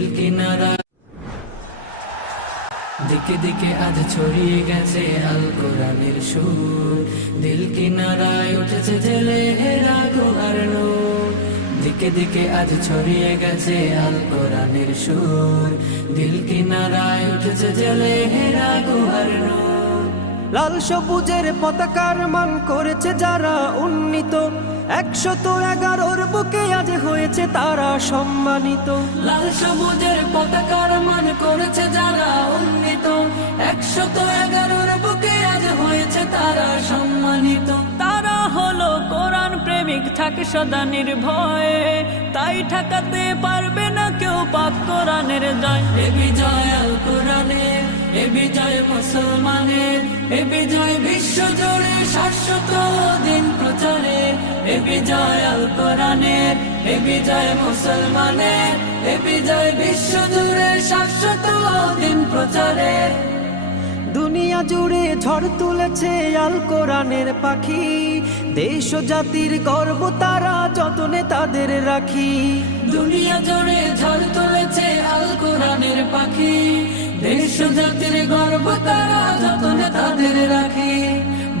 দিল কিনারা দিকে দিকে আজ ছড়িয়ে গেছে আল কোরআনের সুর দিল কিনারায় উঠেছে জেলে হেরা গুহার দিকে দিকে আজ ছড়িয়ে গেছে আল কোরআনের সুর দিল কিনারায় উঠেছে জেলে হেরা গুহার নূর লাল সবুজের পতাকার মান করেছে যারা উন্নীত। একশত এগারোর বুকে আজ হয়েছে তারা সম্মানিত। লাল সবুজের পতাকার মান করেছে যারা উন্নীত। একশত এগারোর বুকে আজ হয়েছে তারা সম্মানিত। তারা হলো কোরআন প্রেমিক থাকে সদা নির্ভয়ে। তাই ঠেকাতে পারবে না কেউ পাক কোরআনের জয়। বিজয় কোরআনের এ বিজয় মুসলমানের এ বিজয় বিশ্ব জুড়ে শাশ্বত দিন প্রচারে এ বিজয় আল কোরআনের এ বিজয় মুসলমানের এ বিজয় বিশ্ব জুড়ে শাশ্বত দিন প্রচারে। দুনিয়া জুড়ে ঝড় তুলেছে আল কোরআনের পাখি দেশ জাতির গর্ব তারা যতনে তাদের রাখি। দুনিয়া জুড়ে ঝড় তুলেছে আল কোরআনের পাখি জাতির গর্ব তারা যতনে তাদের রাখি।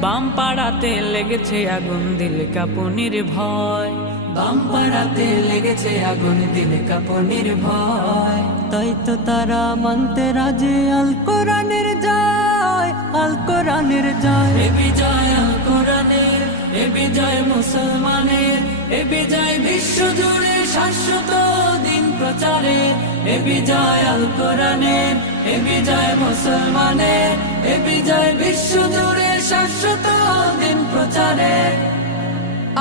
বাম পাড়াতে লেগেছে আগুন, দিল কাপুনির ভয়। বাম পাড়াতে লেগেছে আগুন, দিলে কাপনির ভয়। তাই তো তারা মানতে রাজে, আল কোরআনের জয়, আল কোরআনের জয়। এ বিজয় আল কোরআনের, এ বিজয় মুসলমানের, এ বিজয় বিশ্ব জুড়ে শাশ্বত দিন প্রচারে এ বিজয় আল কোরআনের এ বিজয় মুসলমানের এ বিজয় বিশ্ব জুড়ে শাশ্বত দিন প্রচারে।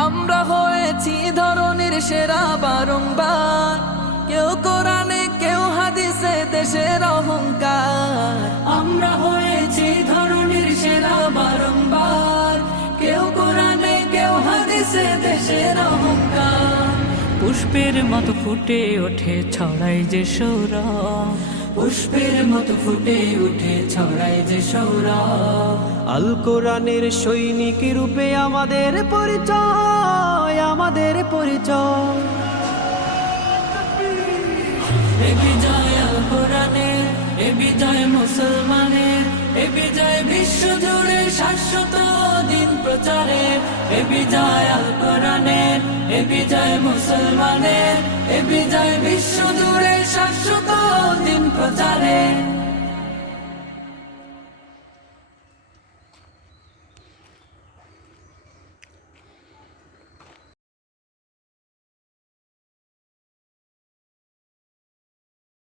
আমরা হয়েছি ধরনের সেরা বারংবার, কেউ কোরআনে, কেউ হাদিসে দেশের অহংকার। আমরা হয়েছি ধরনের সেরা বারংবার, কেউ কোরআনে, কেউ হাদিসে দেশের অহংকার। পুষ্পের মতো ফুটে ওঠে ছড়াই যে সৌরভ। পুষ্পের মতো ফুটে উঠে ছড়ায় যে সৌরভ। আল কোরআনের সৈনিক রূপে আমাদের পরিচয় আমাদের পরিচয়। এ বিজয় আল কোরআনের এ বিজয় মুসলমানের এ বিজয় বিশ্ব জুড়ে শাশ্বত দিন প্রচারে। এ বিজয় আল কোরআনের এ বিজয় মুসলমানের এ বিজয়